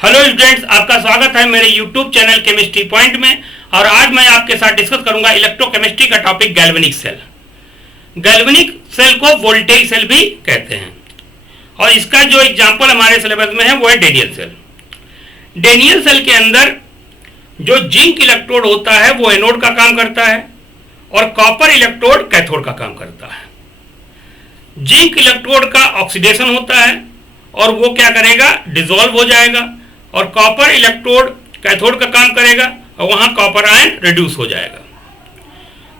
Hello students, आपका स्वागत है मेरे यूट्यूब चैनल केमिस्ट्री पॉइंट में। और आज मैं आपके साथ डिस्कस करूंगा इलेक्ट्रोकेमिस्ट्री का topic galvanic cell. Galvanic cell को वोल्टेज सेल भी कहते हैं और इसका जो एग्जांपल हमारे सिलेबस में है वो है डेनियल सेल। डेनियल सेल के अंदर जो जिंक इलेक्ट्रोड होता है वो एनोड का काम करता है और कॉपर इलेक्ट्रोड कैथोड का काम करता है। जिंक इलेक्ट्रोड का ऑक्सीडेशन होता है और वो क्या करेगा, डिसॉल्व हो जाएगा, और कॉपर इलेक्ट्रोड कैथोड का काम करेगा और वहां कॉपर आयन रिड्यूस हो जाएगा।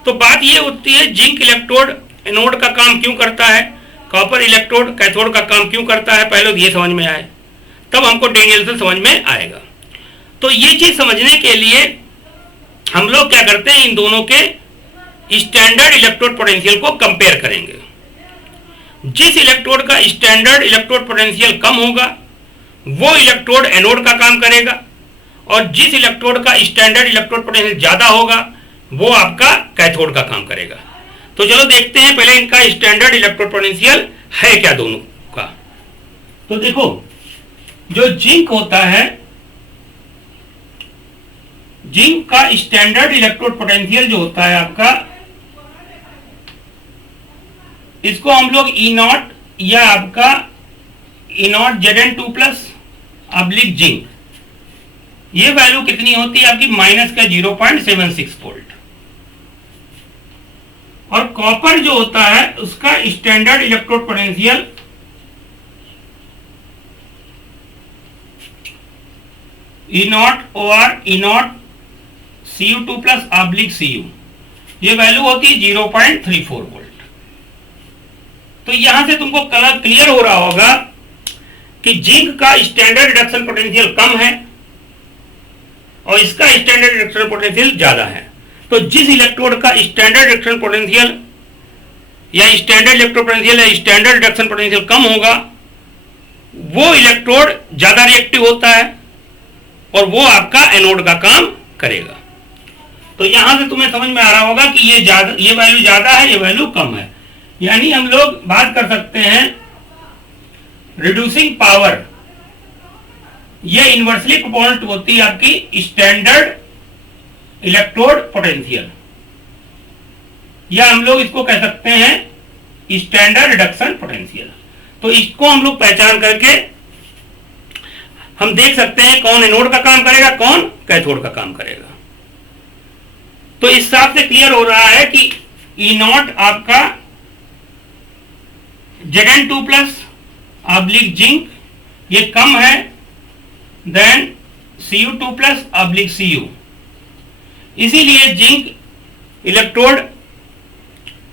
तो बात ये होती है जिंक इलेक्ट्रोड एनोड का काम क्यों करता है, कॉपर इलेक्ट्रोड कैथोड का काम क्यों करता है, पहले ये समझ में आए तब हमको डेनियल सेल समझ में आएगा। तो ये चीज समझने के लिए हम लोग क्या करते हैं, इन दोनों के स्टैंडर्ड इलेक्ट्रोड पोटेंशियल को कंपेयर करेंगे। जिस इलेक्ट्रोड का स्टैंडर्ड इलेक्ट्रोड पोटेंशियल कम होगा वो इलेक्ट्रोड एनोड का काम करेगा और जिस इलेक्ट्रोड का स्टैंडर्ड इलेक्ट्रोड पोटेंशियल ज्यादा होगा वो आपका कैथोड का काम करेगा। तो चलो देखते हैं पहले इनका स्टैंडर्ड इलेक्ट्रोड पोटेंशियल है क्या दोनों का। तो देखो, जो जिंक होता है, जिंक का स्टैंडर्ड इलेक्ट्रोड पोटेंशियल जो होता है आपका, इसको हम लोग ई नॉट या आपका E not Zn2 plus oblique zinc, ये वैल्यू कितनी होती है आपकी, माइनस का 0.76 वोल्ट। और कॉपर जो होता है उसका standard electrode potential E not और E not Cu2 plus oblique Cu, ये वैल्यू होती है 0.34 वोल्ट। तो यहां से तुमको कलर क्लियर हो रहा होगा कि जिंक का स्टैंडर्ड रिडक्शन पोटेंशियल कम है और इसका स्टैंडर्ड रिडक्शन पोटेंशियल ज्यादा है। तो जिस इलेक्ट्रोड का स्टैंडर्ड रिडक्शन पोटेंशियल या स्टैंडर्ड इलेक्ट्रोड पोटेंशियल या स्टैंडर्ड रिडक्शन पोटेंशियल कम होगा वो इलेक्ट्रोड ज्यादा रिएक्टिव होता है और वो आपका एनोड का काम करेगा। तो यहां से तुम्हें समझ में आ रहा होगा कि ये वैल्यू ज्यादा है, ये वैल्यू कम है। यानी हम लोग बात कर सकते हैं रिड्यूसिंग पावर, ये इनवर्सली प्रोपोर्शनल होती है आपकी स्टैंडर्ड इलेक्ट्रोड पोटेंशियल, या हम लोग इसको कह सकते हैं स्टैंडर्ड रिडक्शन पोटेंशियल। तो इसको हम लोग पहचान करके हम देख सकते हैं कौन एनोड का काम करेगा, कौन कैथोड का काम करेगा। तो इस हिसाब से क्लियर हो रहा है कि ई नॉट आपका Zn2 प्लस अब्लिक जिंक ये कम है than Cu2 plus oblique Cu, इसीलिए जिंक इलेक्ट्रोड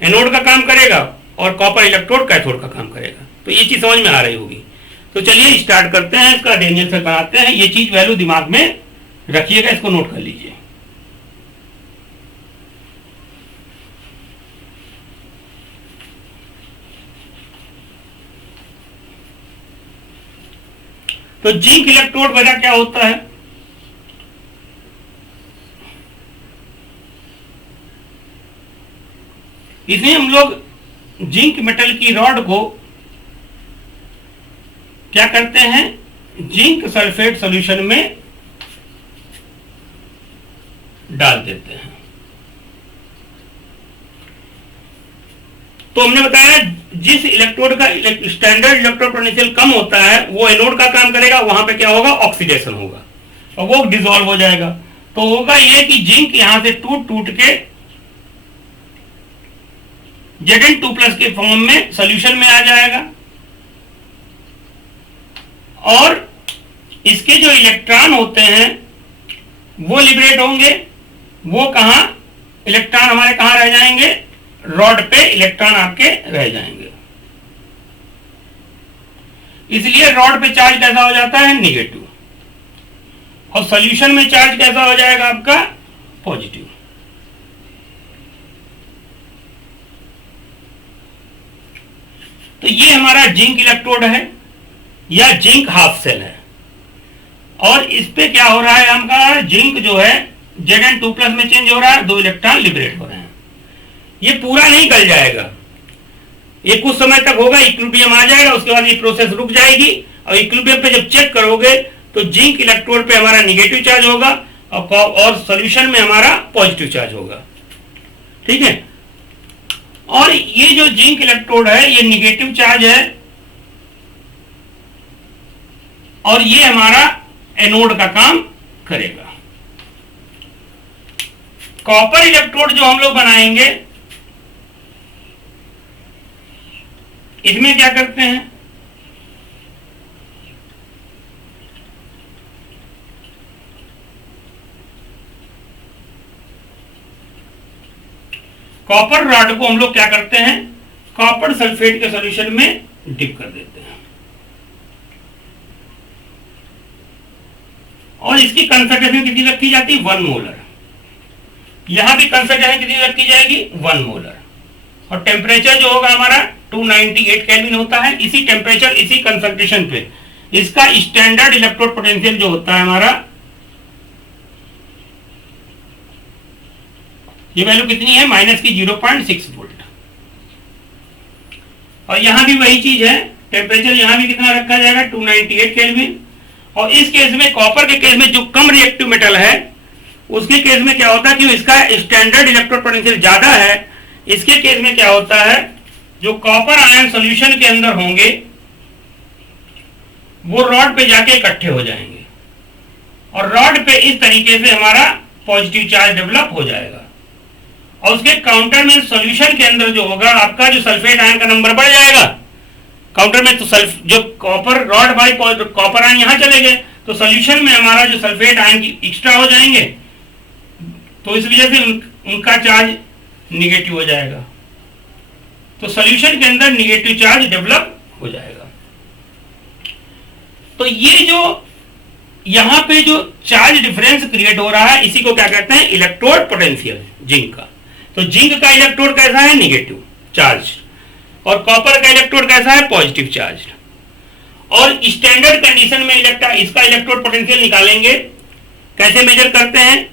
एनोड का काम करेगा और कॉपर इलेक्ट्रोड कैथोड का काम करेगा। तो ये चीज समझ में आ रही होगी। तो चलिए स्टार्ट करते हैं, इसका डेनियल सेल बनाते हैं। ये चीज वैल्यू दिमाग में रखिएगा, इसको नोट कर लीजिए। तो जिंक इलेक्ट्रोड वजह क्या होता है, इसमें हम लोग जिंक मेटल की रॉड को क्या करते हैं, जिंक सल्फेट सॉल्यूशन में डाल देते हैं। तो हमने बताया जिस इलेक्ट्रोड का स्टैंडर्ड इलेक्ट्रोड पोटेंशियल कम होता है वो एनोड का काम करेगा, वहां पे क्या होगा, ऑक्सीडेशन होगा और वो डिसॉल्व हो जाएगा। तो होगा ये कि जिंक यहां से टूट के Zn2 प्लस के फॉर्म में सॉल्यूशन में आ जाएगा और इसके जो इलेक्ट्रॉन होते हैं वो लिबरेट होंगे। वो कहां, इलेक्ट्रॉन हमारे कहां रह जाएंगे, रॉड पे इलेक्ट्रॉन आपके रह जाएंगे। इसलिए रॉड पे चार्ज कैसा हो जाता है, नेगेटिव, और सॉल्यूशन में चार्ज कैसा हो जाएगा आपका, पॉजिटिव। तो ये हमारा जिंक इलेक्ट्रोड है या जिंक हाफ सेल है और इस पे क्या हो रहा है, हमका जिंक जो है Zn2 प्लस में चेंज हो रहा है, 2 इलेक्ट्रॉन लिबरेट हो रहे हैं। ये पूरा नहीं गल जाएगा, ये कुछ समय तक होगा, इक्विलिब्रियम आ जाएगा, उसके बाद ये प्रोसेस रुक जाएगी और इक्विलिब्रियम पे जब चेक करोगे तो जिंक इलेक्ट्रोड पे हमारा निगेटिव चार्ज होगा और सॉल्यूशन में हमारा पॉजिटिव चार्ज होगा। ठीक है, और ये जो जिंक इलेक्ट्रोड है ये निगेटिव चार्ज है और ये हमारा एनोड का काम करेगा। कॉपर इलेक्ट्रोड जो हम लोग बनाएंगे इसमें क्या करते हैं, कॉपर रॉड को हम लोग क्या करते हैं, कॉपर सल्फेट के सॉल्यूशन में डिप कर देते हैं और इसकी कंसंट्रेशन कितनी रखी जाती है, 1 मोलर। यहां भी कंसंट्रेशन कितनी रखी जाएगी, 1 मोलर। और टेम्परेचर जो होगा हमारा 298 केल्विन होता है। इसी टेम्परेचर इसी कंसंट्रेशन पे इसका स्टैंडर्ड इलेक्ट्रोड पोटेंशियल जो होता है हमारा, ये वैल्यू कितनी है, माइनस की 0.6 वोल्ट। और यहां भी वही चीज है, टेम्परेचर यहां भी कितना रखा जाएगा, 298 केल्विन। और इस केस में, कॉपर के केस में जो कम रिएक्टिव मेटल है उसके केस में क्या होता है कि इसका स्टैंडर्ड इलेक्ट्रोड पोटेंशियल ज्यादा है। इसके केस में क्या होता है, जो कॉपर आयन सॉल्यूशन के अंदर होंगे वो रॉड पे जाके इकट्ठे हो जाएंगे और रॉड पे इस तरीके से हमारा पॉजिटिव चार्ज डेवलप हो जाएगा। और उसके काउंटर में सॉल्यूशन के अंदर जो होगा आपका, जो सल्फेट आयन का नंबर बढ़ जाएगा काउंटर में। तो जो copper rod by copper ion यहां चले गए तो सॉल्यूशन में हमारा जो सल्फेट आयन की एक्स्ट्रा हो जाएंगे, तो इस वजह से उनका चार्ज निगेटिव हो जाएगा। तो सॉल्यूशन के अंदर निगेटिव चार्ज डेवलप हो जाएगा। तो ये जो यहां पे जो चार्ज डिफरेंस क्रिएट हो रहा है इसी को क्या कहते हैं, इलेक्ट्रोड पोटेंशियल जिंक का। तो जिंक का इलेक्ट्रोड कैसा है, निगेटिव चार्ज, और कॉपर का इलेक्ट्रोड कैसा है, पॉजिटिव चार्ज। और स्टैंडर्ड कंडीशन में इसका इलेक्ट्रोड पोटेंशियल निकालेंगे, कैसे मेजर करते हैं,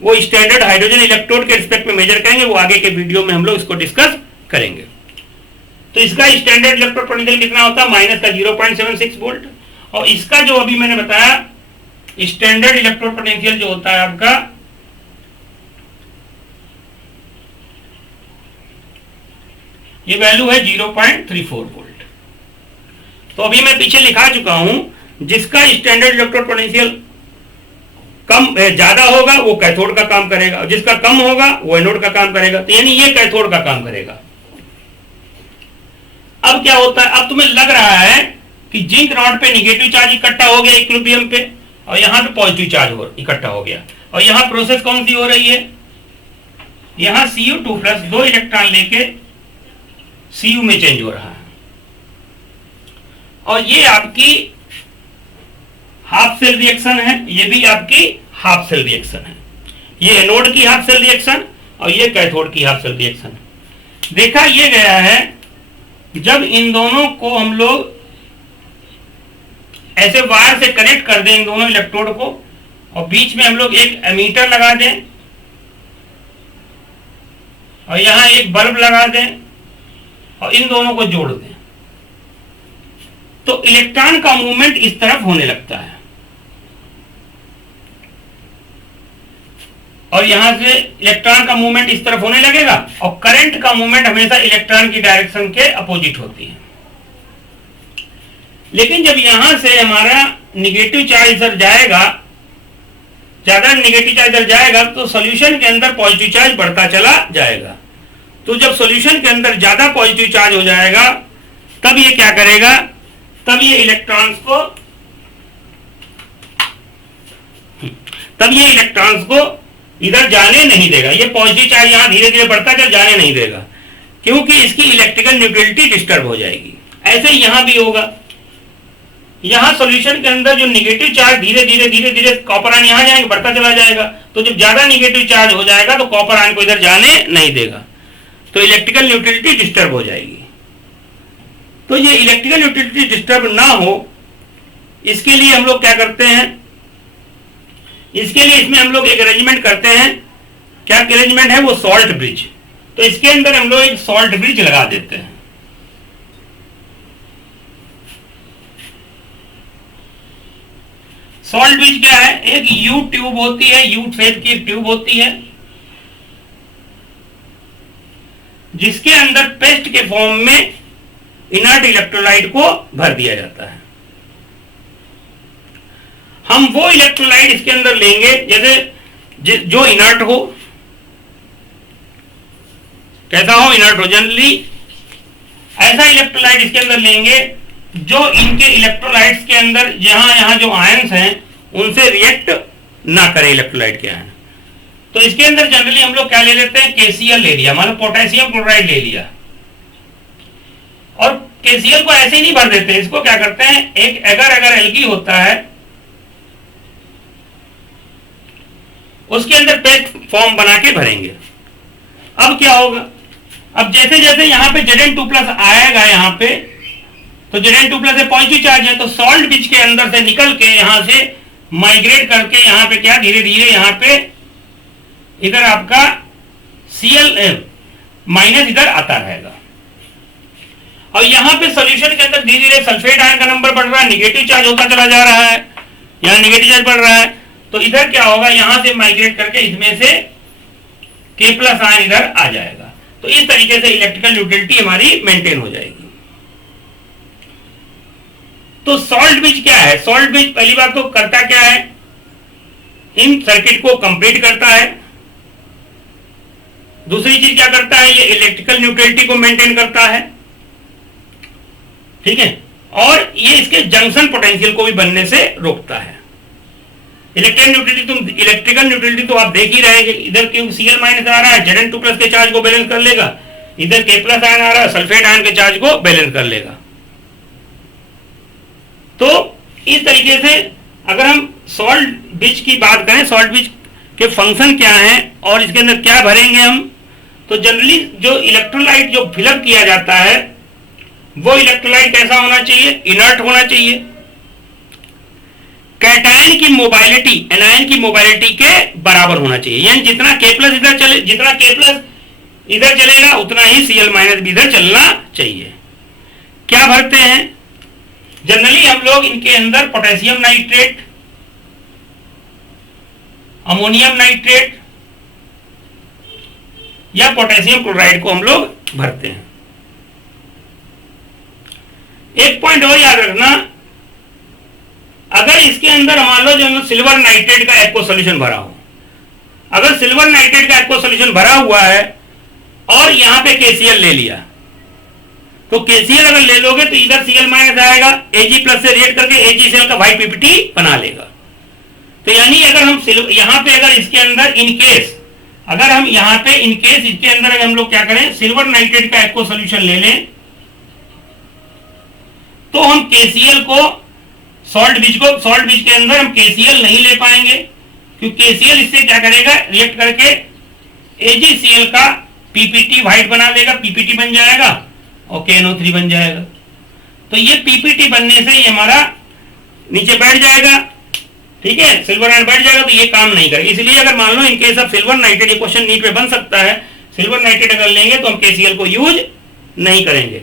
वो स्टैंडर्ड हाइड्रोजन इलेक्ट्रोड के रिस्पेक्ट में मेजर करेंगे, वो आगे के वीडियो में हम लोग इसको डिस्कस करेंगे। तो इसका स्टैंडर्ड इलेक्ट्रोड पोटेंशियल कितना होता है, माइनस का 0.76 वोल्ट। और इसका जो अभी मैंने बताया स्टैंडर्ड इलेक्ट्रोड पोटेंशियल जो होता है आपका, ये वैल्यू है 0.34 वोल्ट। तो अभी मैं पीछे लिखा चुका हूं, जिसका स्टैंडर्ड इलेक्ट्रोड पोटेंशियल कम ज्यादा होगा वो कैथोड का काम करेगा, और जिसका कम होगा वो एनोड का काम करेगा। तो यानी ये कैथोड का काम करेगा। अब क्या होता है, अब तुम्हें लग रहा है कि जिंक रॉड पे निगेटिव चार्ज इकट्ठा हो गया इक्विलिब्रियम पे, और यहां पे पॉजिटिव चार्ज इकट्ठा हो गया। और यहां प्रोसेस कौन सी हो रही है, यहां Cu2 प्लस 2 इलेक्ट्रॉन लेके Cu में चेंज हो रहा है। और ये आपकी हाफ सेल रिएक्शन है, ये भी आपकी हाफ सेल रिएक्शन है। ये एनोड की हाफ सेल रिएक्शन और ये कैथोड की हाफ सेल रिएक्शन। देखा ये गया है, जब इन दोनों को हम लोग ऐसे वायर से कनेक्ट कर दें इन दोनों इलेक्ट्रोड को, और बीच में हम लोग एक एमीटर लगा दें और यहां एक बल्ब लगा दें और इन दोनों को जोड़ दें, तो इलेक्ट्रॉन का मूवमेंट इस तरफ होने लगता है और यहां से इलेक्ट्रॉन का मूवमेंट इस तरफ होने लगेगा, और करंट का मूवमेंट हमेशा इलेक्ट्रॉन की डायरेक्शन के अपोजिट होती है। लेकिन जब यहां से हमारा निगेटिव चार्ज इधर जाएगा, ज्यादा निगेटिव चार्ज इधर जाएगा, तो सॉल्यूशन के अंदर पॉजिटिव चार्ज बढ़ता चला जाएगा। तो जब सॉल्यूशन के अंदर ज्यादा पॉजिटिव चार्ज हो जाएगा तब ये क्या करेगा, तब ये इलेक्ट्रॉन्स को इधर जाने नहीं देगा। ये पॉजिटिव चार्ज यहां धीरे धीरे बढ़ता चल जाने नहीं देगा, क्योंकि इसकी इलेक्ट्रिकल न्यूट्रलिटी डिस्टर्ब हो जाएगी। ऐसे ही यहां भी होगा, यहां सॉल्यूशन के अंदर जो निगेटिव चार्ज धीरे धीरे कॉपर आयन यहां जाएंगे, बढ़ता चला जाएगा। तो जब ज्यादा निगेटिव चार्ज हो जाएगा तो कॉपर आयन को इधर जाने नहीं देगा, तो इलेक्ट्रिकल न्यूट्रलिटी डिस्टर्ब हो जाएगी। तो ये इलेक्ट्रिकल न्यूट्रलिटी डिस्टर्ब ना हो, इसके लिए हम लोग क्या करते हैं, इसके लिए इसमें हम लोग एक अरेंजमेंट करते हैं। क्या अरेंजमेंट है, वो सॉल्ट ब्रिज। तो इसके अंदर हम लोग एक सॉल्ट ब्रिज लगा देते हैं। सॉल्ट ब्रिज क्या है? एक यू ट्यूब होती है, यू शेप की एक ट्यूब होती है जिसके अंदर पेस्ट के फॉर्म में इनर्ट इलेक्ट्रोलाइट को भर दिया जाता है। हम वो इलेक्ट्रोलाइट इसके अंदर लेंगे जैसे जो इनर्ट हो, कैसा हो? इनर्ट हो। जनरली ऐसा इलेक्ट्रोलाइट इसके अंदर लेंगे जो इनके इलेक्ट्रोलाइट्स के अंदर यहां जो आयंस हैं उनसे रिएक्ट ना करे इलेक्ट्रोलाइट के आयन। तो इसके अंदर जनरली हम लोग क्या ले लेते हैं? KCl ले लिया, मतलब पोटेशियम क्लोराइड ले लिया। और KCl को ऐसे ही नहीं भर देते, इसको क्या करते हैं, एक एगर एल्गी होता है उसके अंदर पेस्ट फॉर्म बना के भरेंगे। अब क्या होगा? अब जैसे जैसे यहाँ पे Zn2+ आएगा यहाँ पे, तो Zn2+ पॉजिटिव चार्ज है, तो सॉल्ट ब्रिज के अंदर से निकल के यहाँ से माइग्रेट करके यहाँ पे क्या धीरे धीरे यहाँ पे इधर आपका Cl- इधर आता रहेगा। और यहाँ पे सॉल्यूशन के अंदर धीरे धीरे सल्फेट आयन का नंबर बढ़ रहा है, निगेटिव चार्ज होता चला जा रहा है, यहाँ निगेटिव चार्ज बढ़ रहा है, तो इधर क्या होगा, यहाँ से माइग्रेट करके इसमें से K+ आयन इधर आ जाएगा। तो इस तरीके से इलेक्ट्रिकल न्यूट्रलिटी हमारी मेंटेन हो जाएगी। तो सॉल्ट ब्रिज क्या है? सॉल्ट ब्रिज पहली बात तो करता क्या है, इन सर्किट को कंप्लीट करता है। दूसरी चीज क्या करता है, ये इलेक्ट्रिकल न्यूट्रलिटी को मेंटेन करता है, ठीक है, और ये इसके जंक्शन पोटेंशियल को भी बनने से रोकता है। इलेक्ट्रिकल न्यूट्रलिटी तो आप देख ही रहे हैं, इधर क्योंकि Cl- आ रहा है, Zn2+ के चार्ज को बैलेंस कर लेगा, इधर K+ आयन आ रहा है, सल्फेट आयन के चार्ज को बैलेंस कर लेगा। तो इस तरीके से अगर हम सॉल्ट ब्रिज की बात करें, सॉल्ट ब्रिज के फंक्शन क्या है और इसके अंदर क्या भरेंगे हम, तो जनरली जो इलेक्ट्रोलाइट जो फिलअप किया जाता है वो इलेक्ट्रोलाइट कैसा होना चाहिए? इनर्ट होना चाहिए। कैटायन की मोबाइलिटी एनायन की मोबाइलिटी के बराबर होना चाहिए, यानी जितना K+ इधर चले, जितना K+ इधर चलेगा उतना ही Cl- भी इधर चलना चाहिए। क्या भरते हैं? जनरली हम लोग इनके अंदर पोटेशियम नाइट्रेट, अमोनियम नाइट्रेट या पोटेशियम क्लोराइड को हम लोग भरते हैं। एक पॉइंट और याद रखना, अगर इसके अंदर मान लो जो सिल्वर नाइट्रेट का एक्वा सॉल्यूशन भरा हो, अगर सिल्वर नाइट्रेट का एक्वा सॉल्यूशन भरा हुआ है और यहां पे KCl ले लिया, तो KCl अगर ले लोगे तो इधर Cl- आएगा, Ag+ से रिएक्ट करके AgCl का व्हाइट PPT बना लेगा। तो यानी अगर हम यहां पे अगर इसके अंदर इनकेस अगर हम यहां पे इनकेस इसके अंदर अगर हम लोग क्या करें, सिल्वर नाइट्रेट का एक्वा सॉल्यूशन ले लें, तो हम KCl को सॉल्ट ब्रिज के अंदर हम KCl नहीं ले पाएंगे, क्योंकि KCl इससे क्या करेगा, रिएक्ट करके AgCl का PPT व्हाइट बना लेगा, PPT बन जाएगा और KNO3 बन जाएगा। तो ये PPT बनने से ये हमारा नीचे बैठ जाएगा, ठीक है, सिल्वर आयन बैठ जाएगा, तो ये काम नहीं करेगा। इसलिए अगर मान लो इनकेस ऑफ सिल्वर नाइट्रेट, ये क्वेश्चन नीट पे बन सकता है, सिल्वर नाइट्रेट अगर लेंगे तो हम KCl को यूज नहीं करेंगे,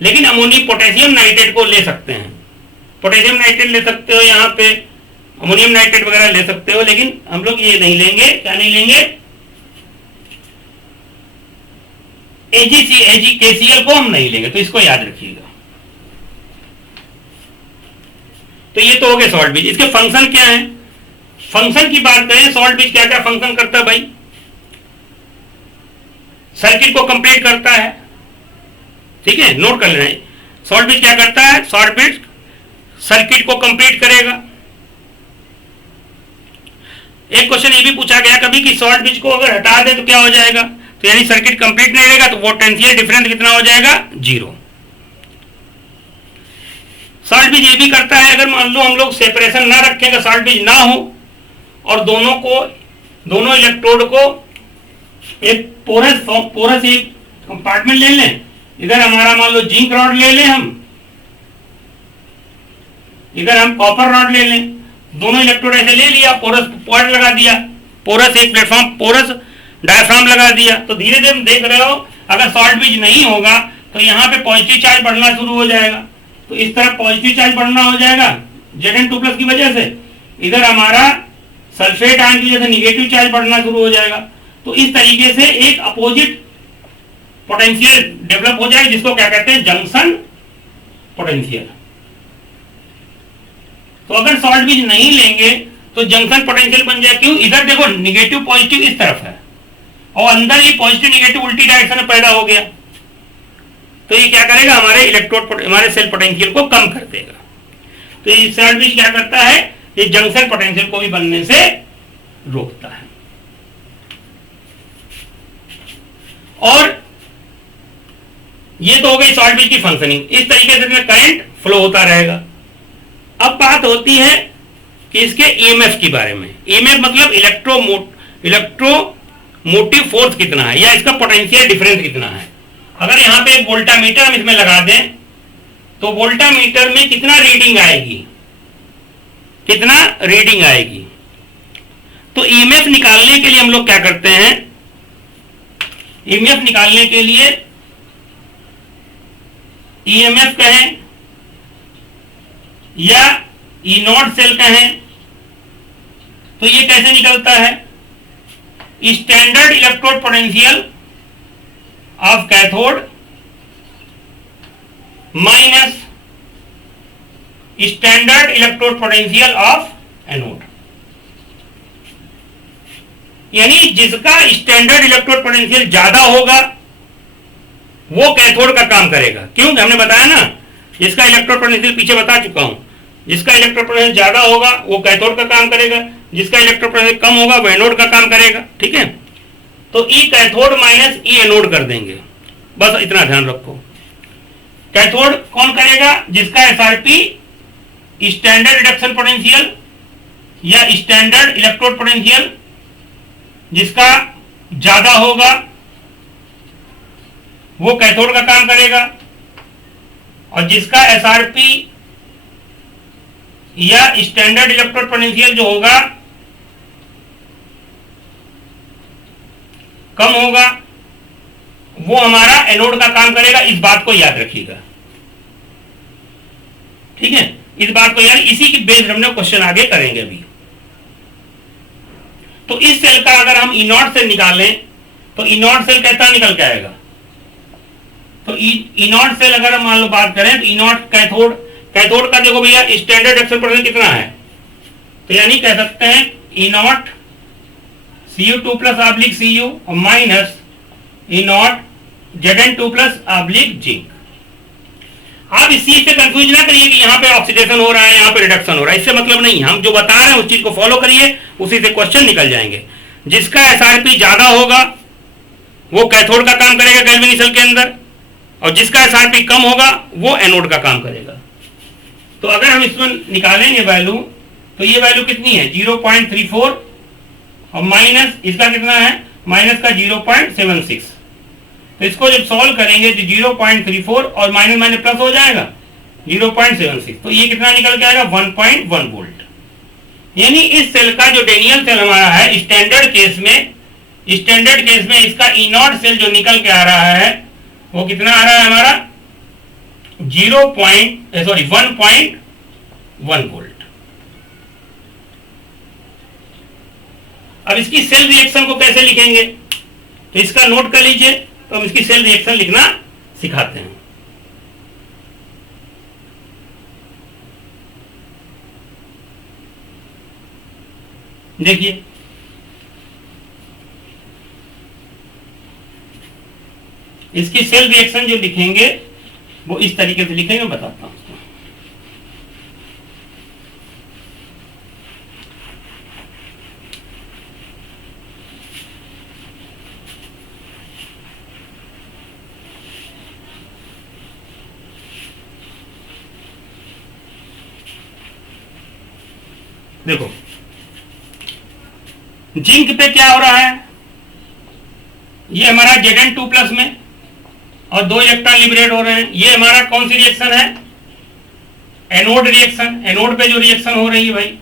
लेकिन पोटेशियम नाइट्रेट को ले सकते हैं। पोटेशियम नाइट्रेट ले सकते हो, यहाँ पे अमोनियम नाइट्रेट वगैरह ले सकते हो, लेकिन हम लोग ये नहीं लेंगे। क्या नहीं लेंगे? KCl को हम नहीं लेंगे, तो इसको याद रखिएगा। तो ये तो हो गए सॉल्ट ब्रिज। इसके फंक्शन क्या है? फंक्शन की बात करें, सॉल्ट ब्रिज क्या क्या फंक्शन करता है भाई? सर्किट को कंप्लीट करता है, ठीक है, नोट कर लेना है। सॉल्ट ब्रिज क्या करता है? सॉल्ट ब्रिज सर्किट को कंप्लीट करेगा। एक क्वेश्चन ये भी पूछा गया कभी कि सॉल्ट ब्रिज को अगर हटा दे तो क्या हो जाएगा, तो यानी सर्किट कंप्लीट नहीं रहेगा, तो पोटेंशियल डिफरेंस कितना हो जाएगा? 0। सॉल्ट ब्रिज ये भी करता है, अगर मान लो हम लोग सेपरेशन ना रखेंगे, सॉल्ट ब्रिज ना हो और दोनों इलेक्ट्रोड को एक पोरस एक कंपार्टमेंट ले लें, इधर हमारा मान लो जिंक रॉड ले लें, हम इधर हम कॉपर रॉड ले लें, दोनों इलेक्ट्रोड ऐसे ले लिया, पोरस पॉइंट लगा दिया, पोरस एक प्लेटफॉर्म, पोरस डायफ्राम लगा दिया, तो धीरे धीरे हम देख रहे हो अगर सॉल्ट ब्रिज नहीं होगा तो यहाँ पे पॉजिटिव चार्ज बढ़ना शुरू हो जाएगा, तो इस तरह पॉजिटिव चार्ज बढ़ना हो जाएगा Zn2+ की वजह से, इधर हमारा सल्फेट आयन की वजह से निगेटिव चार्ज बढ़ना शुरू हो जाएगा। तो इस तरीके से एक अपोजिट पोटेंशियल डेवलप हो जाएगा, जिसको क्या कहते हैं, जंक्शन पोटेंशियल। तो अगर सॉल्ट ब्रिज नहीं लेंगे तो जंक्शन पोटेंशियल बन जाए। क्यों? इधर देखो निगेटिव पॉजिटिव इस तरफ है और अंदर ये पॉजिटिव निगेटिव उल्टी डायरेक्शन में पैदा हो गया, तो ये क्या करेगा, हमारे इलेक्ट्रोड हमारे सेल पोटेंशियल को कम कर देगा। तो ये सॉल्ट ब्रिज क्या करता है, ये जंक्शन पोटेंशियल को भी बनने से रोकता है। और ये तो हो गई सॉल्ट ब्रिज की फंक्शनिंग। इस तरीके से इसमें करंट फ्लो होता रहेगा। अब बात होती है कि इसके ईएमएफ के बारे में। ईएमएफ मतलब इलेक्ट्रोमोटिव फोर्स कितना है या इसका पोटेंशियल डिफरेंस कितना है। अगर यहां पे एक वोल्टामीटर हम इसमें लगा दें तो वोल्टामीटर में कितना रीडिंग आएगी, तो ईएमएफ निकालने के लिए हम लोग क्या करते हैं, ईएमएफ निकालने के लिए ईएमएफ कहें या ई नॉट सेल कहें, तो ये कैसे निकलता है, standard electrode potential of cathode minus standard electrode potential of anode. यानी जिसका स्टैंडर्ड इलेक्ट्रोड पोटेंशियल ज्यादा होगा वो कैथोड का काम करेगा। क्यों? हमने बताया ना, जिसका इलेक्ट्रोड पोटेंशियल पीछे बता चुका हूं, जिसका इलेक्ट्रोड पोटेंशियल ज्यादा होगा वो कैथोड का काम करेगा, जिसका इलेक्ट्रोड पोटेंशियल कम होगा वो एनोड का काम करेगा। ठीक है, तो ई कैथोड माइनस ई एनोड कर देंगे, बस इतना ध्यान रखो। कैथोड कौन करेगा, जिसका एसआरपी स्टैंडर्ड रिडक्शन पोटेंशियल या स्टैंडर्ड इलेक्ट्रोड पोटेंशियल जिसका ज्यादा होगा वो कैथोड का काम करेगा, और जिसका एसआरपी या स्टैंडर्ड इलेक्ट्रोड पोटेंशियल जो होगा कम होगा वो हमारा एनोड का काम करेगा। इस बात को याद रखिएगा। ठीक है, इस बात को याद, इसी की बेस हमने क्वेश्चन आगे करेंगे अभी। तो इस सेल का अगर हम ई नॉट सेल निकालें तो ई नॉट सेल कैसा निकल के आएगा, तो ई नॉट सेल अगर हम मान लो बात करें तो ई नॉट कैथोड का देखो भैया स्टैंडर्ड रिडक्शन पोटेंशियल कितना है, तो यानी कह सकते हैं E not Cu2 plus oblique Cu और minus E not Zn2 plus oblique zinc. आप इस चीज से कंफ्यूज ना करिए कि यहाँ पे ऑक्सीडेशन हो रहा है यहाँ पे रिडक्शन हो रहा है, इससे मतलब नहीं। हम जो बता रहे हैं उस चीज को फॉलो करिए, उसी से क्वेश्चन निकल जाएंगे। जिसका एसआरपी ज्यादा होगा वो कैथोड का काम करेगा गैल्वेनिक सेल के अंदर, और जिसका एसआरपी कम होगा वो एनोड का काम करेगा। तो अगर हम इसमें निकालेंगे वैल्यू, तो ये वैल्यू कितनी है 0.34 और माइनस इसका कितना है, माइनस का 0.76। तो इसको जब सॉल्व करेंगे तो 0.34 और माइनस माइनस प्लस हो जाएगा 0.76, तो ये कितना निकल के आएगा 1.1 वोल्ट। यानी इस सेल का जो डेनियल सेल हमारा है स्टैंडर्ड केस में इसका ई नॉट सेल जो निकल के आ रहा है वो कितना आ रहा है हमारा 1.1 वोल्ट। अब इसकी सेल रिएक्शन को कैसे लिखेंगे, तो इसका नोट कर लीजिए। तो हम इसकी सेल रिएक्शन लिखना सिखाते हैं। देखिए इसकी सेल रिएक्शन जो लिखेंगे वो इस तरीके से लिखेंगे, मैं बताता हूं। देखो जिंक पे क्या हो रहा है, ये हमारा Zn2 प्लस में और 2 इलेक्ट्रॉन लिबरेट हो रहे हैं। ये हमारा कौन सी रिएक्शन है, एनोड रिएक्शन। एनोड पे जो रिएक्शन हो रही है भाई,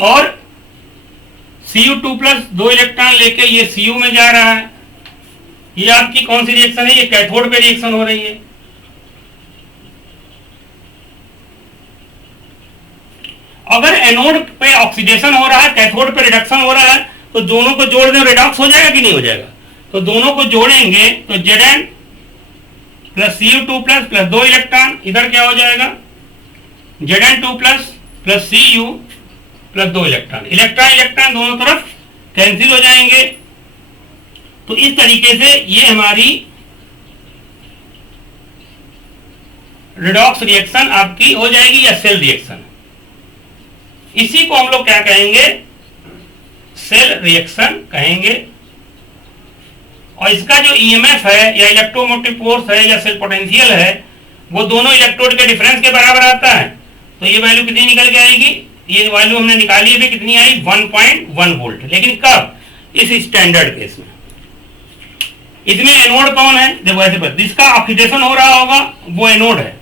और Cu2 प्लस 2 इलेक्ट्रॉन लेके ये Cu में जा रहा है। ये आपकी कौन सी रिएक्शन है, ये कैथोड पे रिएक्शन हो रही है। अगर एनोड पे ऑक्सीडेशन हो रहा है, कैथोड पे रिडक्शन हो रहा है, तो दोनों को जोड़ दें, रिडॉक्स हो जाएगा कि नहीं हो जाएगा? तो दोनों को जोड़ेंगे तो Zn plus Cu2 plus 2 electron, इधर क्या हो जाएगा Zn2 plus Cu plus 2 electron, electron electron दोनों तरफ कैंसिल हो जाएंगे। तो इस तरीके से ये हमारी रिडॉक्स रिएक्शन आपकी हो जाएगी या सेल रिएक्शन। इसी को हम लोग क्या कहेंगे, सेल रिएक्शन कहेंगे। और इसका जो ईएमएफ है या इलेक्ट्रोमोटिव फोर्स है या सेल पोटेंशियल है, वो दोनों इलेक्ट्रोड के डिफरेंस के बराबर आता है। तो ये वैल्यू कितनी निकल के आएगी, ये वैल्यू हमने निकाली है, कितनी आई 1.1 वोल्ट। लेकिन कब, इस स्टैंडर्ड केस में। इसमें एनोड कौन है, देखो ऐसे पर जिसका ऑक्सीडेशन हो रहा होगा वो एनोड है,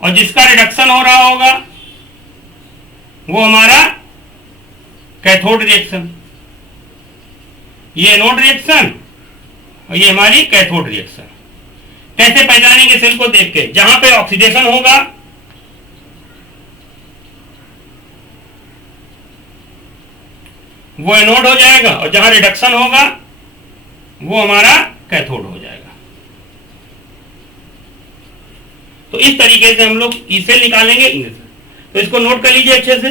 और जिसका रिडक्शन हो रहा होगा वो हमारा कैथोड रिएक्शन। ये एनोड रिएक्शन और ये हमारी कैथोड रिएक्शन। कैसे पहचानेंगे सेल को देख के, जहां पे ऑक्सीडेशन होगा वो एनोड हो जाएगा, और जहां रिडक्शन होगा वो हमारा कैथोड हो जाएगा। तो इस तरीके से हम लोग ई सेल निकालेंगे। तो इसको नोट कर लीजिए अच्छे से।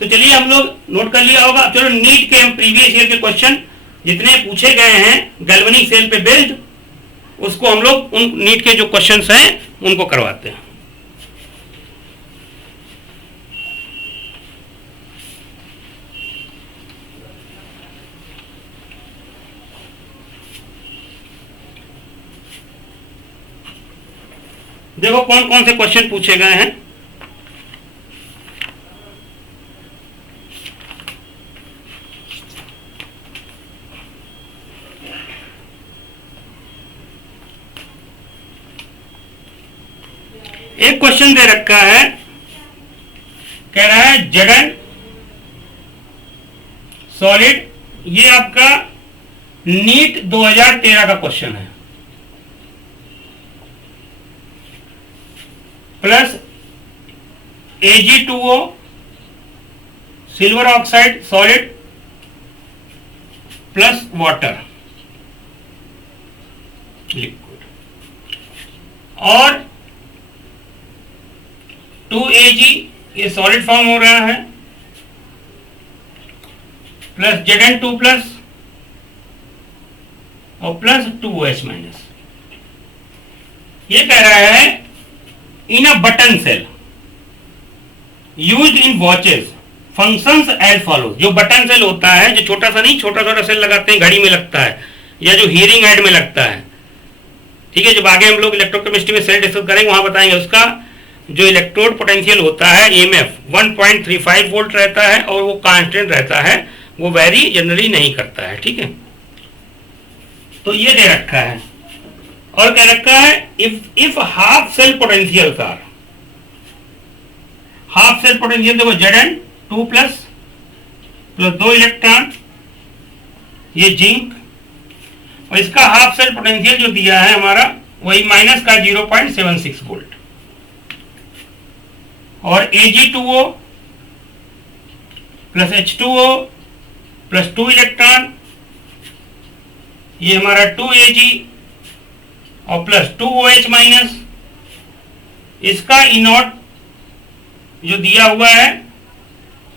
तो चलिए हम लोग नोट कर लिया होगा। चलो नीट के हम प्रीवियस ईयर के क्वेश्चन जितने पूछे गए हैं गैल्वेनिक सेल पे बेस्ड, उसको हम लोग उन नीट के जो क्वेश्चंस हैं उनको करवाते हैं। देखो कौन कौन से क्वेश्चन पूछे गए हैं। एक क्वेश्चन दे रखा है, कह रहा है Zn सॉलिड, ये आपका नीट 2013 का क्वेश्चन है, plus Ag2O silver oxide solid plus water liquid, और 2Ag ये सॉलिड फॉर्म हो रहा है, प्लस Zn2 प्लस और प्लस 2OH माइनस। ये कह रहा है in a button cell used in watches functions as follows. जो बटन सेल होता है, जो छोटा सा नहीं, छोटा छोटा सेल लगाते हैं, घड़ी में लगता है या जो हियरिंग एड में लगता है, ठीक है। जब आगे हम लोग इलेक्ट्रोकेमिस्ट्री में सेल डिस्कस करेंगे वहां बताएंगे। उसका जो इलेक्ट्रोड पोटेंशियल होता है ईएमएफ 1.35 वोल्ट रहता है, और वो कांस्टेंट रहता है, वो वेरी जनरली नहीं करता है, ठीक है। तो ये दे रखा है, और कह रखा है if half cell potential are, half cell potential देखो Zn2 प्लस 2 इलेक्ट्रॉन, ये जिंक, और इसका हाफ सेल पोटेंशियल जो दिया है हमारा वही माइनस का 0.76 वोल्ट, और Ag2O plus H2O plus 2 electron, ये हमारा 2Ag और प्लस 2OH माइनस, इसका ई नॉट जो दिया हुआ है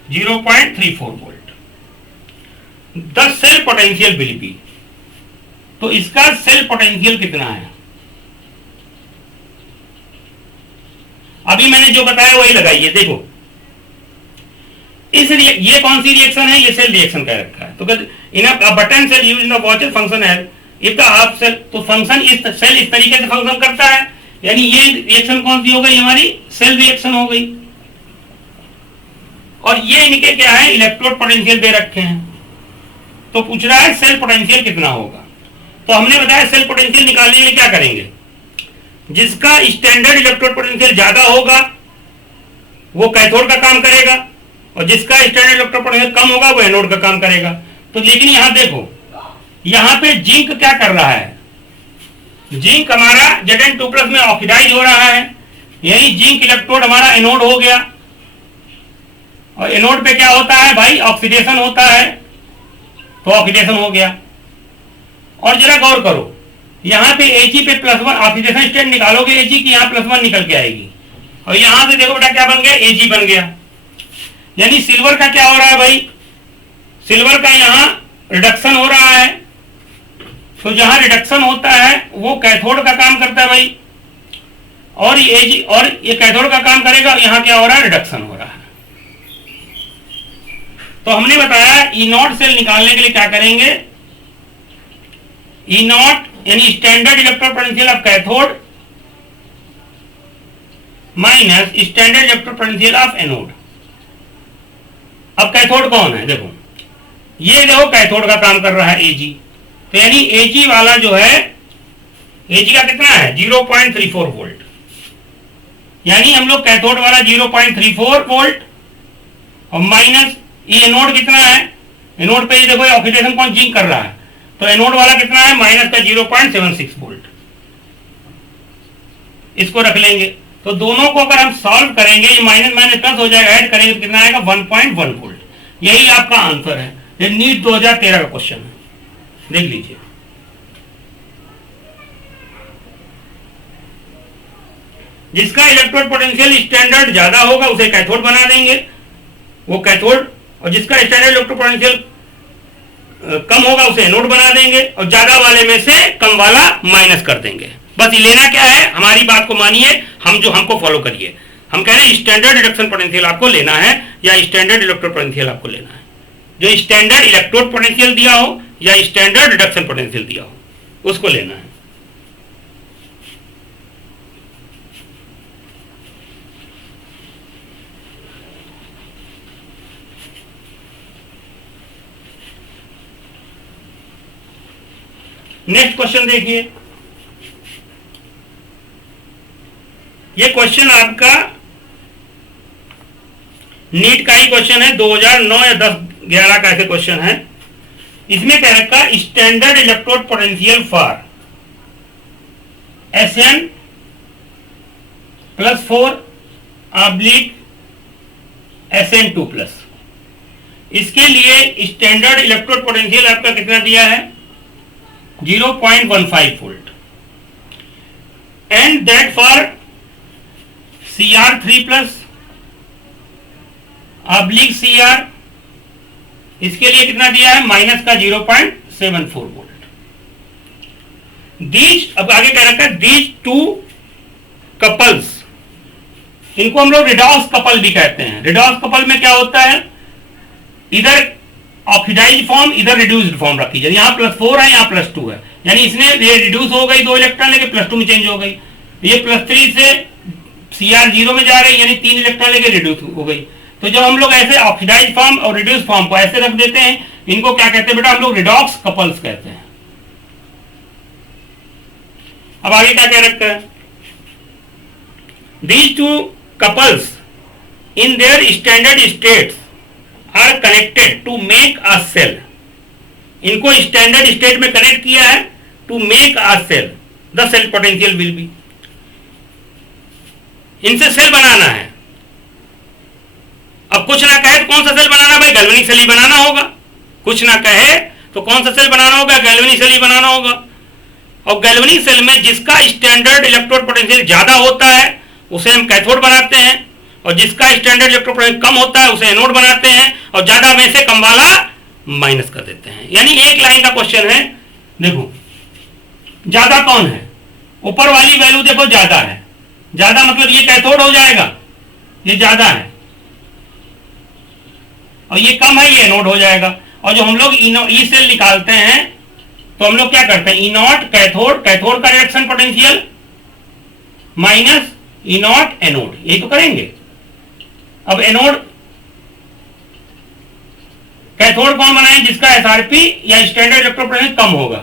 0.34 volt. The cell potential will be, तो इसका सेल पोटेंशियल कितना है, अभी मैंने जो बताया वही लगाइए। देखो ये कौन सी रिएक्शन है, ये सेल रिएक्शन कह रखा है। तो in a button cell used in the watches function है इफ द हाफ सेल, तो फंक्शन इस सेल इस तरीके से फंक्शन करता है, यानी ये रिएक्शन कौन सी हो गई, हमारी सेल रिएक्शन हो गई। और ये इनके क्या है, इलेक्ट्रोड पोटेंशियल दे रखे हैं, तो पूछ रहा है सेल पोटेंशियल कितना होगा। तो हमने बताया सेल पोटेंशियल निकालने के लिए क्या करेंगे, जिसका स्टैंडर्ड इलेक्ट्रोड पोटेंशियल ज्यादा होगा वो कैथोड का काम करेगा, और जिसका स्टैंडर्ड इलेक्ट्रोड पोटेंशियल कम होगा वो एनोड का काम करेगा। तो लेकिन यहां देखो, यहां पे जिंक क्या कर रहा है, जिंक हमारा Zn2+ में ऑक्सीडाइज हो रहा है, यानी जिंक इलेक्ट्रोड हमारा एनोड हो गया। और एनोड पे क्या होता है भाई, ऑक्सीडेशन होता है, तो ऑक्सीडेशन हो गया। और जरा गौर करो, यहाँ पे Ag पे +1 ऑक्सीडेशन स्टेट निकालोगे Ag की, यहाँ +1 निकल के आएगी, और यहां से देखो बेटा क्या बन गया, Ag बन गया। यानी सिल्वर का क्या हो रहा है भाई, सिल्वर का यहाँ रिडक्शन हो रहा है, तो जहां रिडक्शन होता है वो कैथोड का काम करता है भाई, और ये कैथोड का काम करेगा, यहाँ क्या हो रहा है, रिडक्शन हो रहा है। तो हमने बताया E0 सेल निकालने के लिए क्या करेंगे, E0 यानी standard electrode potential of cathode minus standard electrode potential of anode. अब कैथोड कौन है, देखो ये देखो कैथोड का काम कर रहा है Ag, तो यानी Ag वाला जो है, Ag का कितना है 0.34 वोल्ट, यानी हम लोग कैथोड वाला 0.34 वोल्ट और माइनस ये एनोड कितना है, एनोड पे ये देखो ऑक्सीडेशन कौन जिंक कर रहा है, तो एनोड वाला कितना है माइनस का 0.76 वोल्ट, इसको रख लेंगे। तो दोनों को अगर हम सॉल्व करेंगे, ये माइनस माइनस प्लस हो जाएगा, ऐड करेंगे तो कितना आएगा 1.1 वोल्ट। यही आपका आंसर है, ये नीट 2013 का क्वेश्चन है, देख लीजिए। जिसका इलेक्ट्रोड पोटेंशियल स्टैंडर्ड ज्यादा होगा उसे कैथोड बना देंगे, वो कैथोड, और जिसका स्टैंडर्ड इलेक्ट्रोड पोटेंशियल कम होगा उसे एनोड बना देंगे, और ज्यादा वाले में से कम वाला माइनस कर देंगे। बस ये लेना क्या है, हमारी बात को मानिए, हमको फॉलो करिए। हम कह रहे हैं स्टैंडर्ड रिडक्शन पोटेंशियल आपको लेना है या स्टैंडर्ड इलेक्ट्रोड पोटेंशियल आपको लेना है। जो स्टैंडर्ड इलेक्ट्रोड पोटेंशियल दिया हो या स्टैंडर्ड रिडक्शन पोटेंशियल दिया हो उसको लेना है। नेक्स्ट क्वेश्चन देखिए, ये क्वेश्चन आपका नीट का ही क्वेश्चन है, 2009 या 10-11 का ऐसे क्वेश्चन है। इसमें कह रखा standard electrode potential for Sn+4 Sn2+। इसके लिए स्टैंडर्ड इलेक्ट्रोड पोटेंशियल आपका कितना दिया है 0.15 volt, and that for Cr3+ Cr, इसके लिए कितना दिया है माइनस का 0.74 वोल्ट। दीज, अब आगे कह रखा है दीज टू कपल्स, इनको हम लोग रिडॉक्स कपल भी कहते हैं। रिडॉक्स कपल में क्या होता है, इधर ऑक्सीडाइज फॉर्म इधर रिड्यूस्ड फॉर्म रखी जाए, यहाँ +4 है यहाँ +2 है, यानी इसने ये रिड्यूस हो गई 2 इलेक्ट्रॉन लेके +2 में चेंज हो गई, ये +3 से Cr0 में जा रही, यानी 3 इलेक्ट्रॉन लेके रिड्यूस हो गई। तो जब हम लोग ऐसे ऑक्सीडाइज फॉर्म और रिड्यूस फॉर्म को ऐसे रख देते हैं, इनको क्या कहते हैं बेटा, हम लोग रिडॉक्स कपल्स कहते हैं। अब आगे क्या कह रखा है, these two couples in their standard states are connected to make a cell. इनको स्टैंडर्ड स्टेट में कनेक्ट किया है to make a cell, the cell potential will be. इनसे सेल बनाना है। अब कुछ ना कहे तो कौन सा सेल बनाना भाई, गैल्वेनिक सेल ही बनाना होगा। कुछ ना कहे तो कौन सा सेल बनाना होगा, गैल्वेनिक सेल ही बनाना होगा। और गैल्वेनिक सेल में जिसका स्टैंडर्ड इलेक्ट्रोड पोटेंशियल ज्यादा होता है उसे हम कैथोड बनाते हैं, और जिसका स्टैंडर्ड इलेक्ट्रोड पोटेंशियल कम होता है उसे एनोड बनाते हैं, और ज्यादा में से कम वाला माइनस कर देते हैं। यानी एक लाइन का क्वेश्चन है। देखो ज्यादा कौन है, ऊपर वाली वैल्यू देखो ज्यादा है, ज्यादा मतलब ये कैथोड हो जाएगा, ये ज्यादा है, और ये कम है, ये एनोड हो जाएगा। और जो हम लोग ई सेल निकालते हैं तो हम लोग क्या करते हैं, E0 कैथोड, कैथोड का reduction potential minus E0 anode, यही तो करेंगे। अब एनोड कैथोड कौन बनाए, जिसका SRP या स्टैंडर्ड इलेक्ट्रोड पोटेंशियल कम होगा,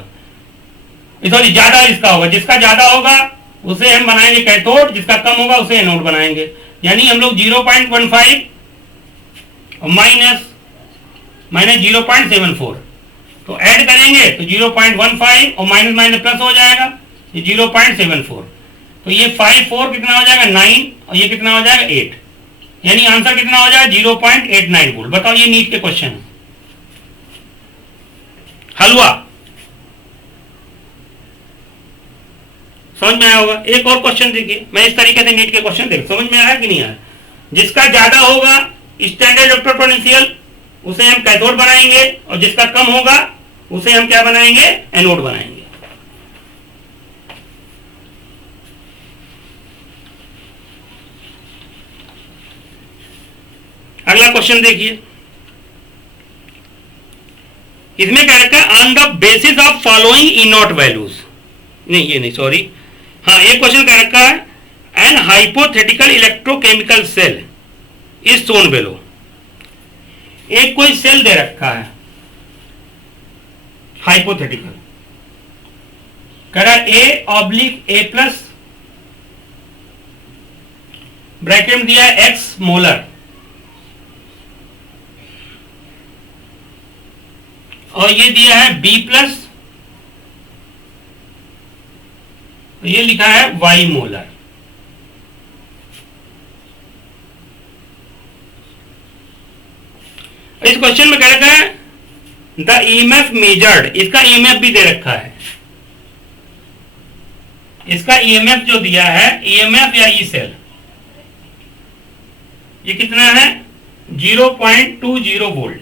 सॉरी ज्यादा इसका होगा, जिसका ज्यादा होगा उसे हम बनाएंगे कैथोड, जिसका कम होगा उसे एनोड बनाएंगे। यानी हम लोग 0.15 माइनस 0.74 तो ऐड करेंगे तो 0.15 और माइनस माइनस प्लस हो जाएगा, ये 0.74, तो ये 5 4 कितना हो जाएगा 9 और ये कितना हो जाएगा 8, यानी आंसर कितना हो जाएगा 0.89 वोल्ट। बताओ ये नीट के क्वेश्चन है। हलवा समझ में आया होगा। एक और क्वेश्चन देखिए, मैं इस तरीके से नीट के क्वेश्चन देख, समझ में आया कि नहीं आया। जिसका ज्यादा होगा स्टैंडर्ड इलेक्ट्रोड पोटेंशियल उसे हम कैथोड बनाएंगे, और जिसका कम होगा उसे हम क्या बनाएंगे, एनोड बनाएंगे। अगला क्वेश्चन देखिए, इसमें क्या रखा है, on the basis of following E not values, नहीं ये नहीं सॉरी, हाँ एक क्वेश्चन क्या रखा है, an hypothetical electrochemical cell is shown below. एक कोई सेल दे रखा है हाइपोथेटिकल, कह रहा A oblique A plus, bracket में दिया है एक्स मोलर, और ये दिया है बी प्लस, ये लिखा है वाई मोलर। इस क्वेश्चन में कह रखा है द ईएमएफ मेजर्ड, इसका ईएमएफ भी दे रखा है, इसका ईएमएफ जो दिया है, ईएमएफ या ई सेल, ये कितना है 0.20 वोल्ट।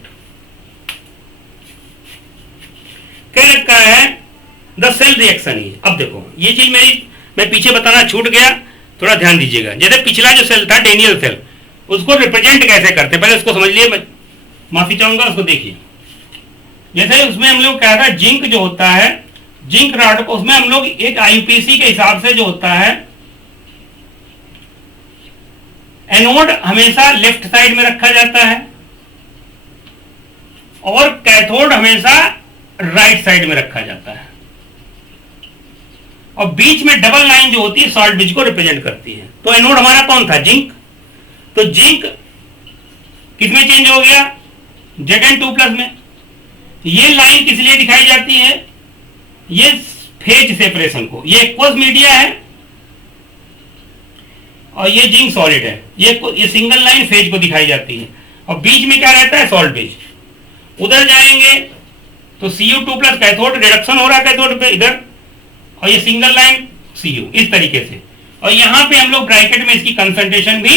कह रखा है द सेल रिएक्शन ही। अब देखो ये चीज मैं पीछे बताना छूट गया, थोड़ा ध्यान दीजिएगा। जैसे पिछला जो सेल था डेनियल सेल, उसको रिप्रेजेंट कैसे करते हैं, पहले उसको समझ लिए, मैं माफी चाहूंगा, उसको देखिए। जैसे उसमें हम लोग क्या था, जिंक जो होता है, जिंक रॉड को उसमें हम लोग एक आईयूपीएसी के हिसाब से जो होता है, एनोड हमेशा लेफ्ट साइड में रखा जाता है और कैथोड हमेशा राइट साइड में रखा जाता है, और बीच में डबल लाइन जो होती है सॉल्ट ब्रिज को रिप्रेजेंट करती है। तो एनोड हमारा कौन था, जिंक। तो जिंक किसमें चेंज हो गया, Zn2+ में। ये लाइन किस लिए दिखाई जाती है, ये फेज सेपरेशन को, ये एक्वस मीडिया है और ये जिंक सॉलिड है, ये सिंगल लाइन फेज को दिखाई जाती है, और बीच में क्या रहता है, सॉल्ट ब्रिज। उधर जाएंगे तो Cu2+ कैथोड, रिडक्शन हो रहा है कैथोड पे इधर, और ये सिंगल लाइन Cu, इस तरीके से। और यहां पे हम लोग ब्रैकेट में इसकी कंसंट्रेशन भी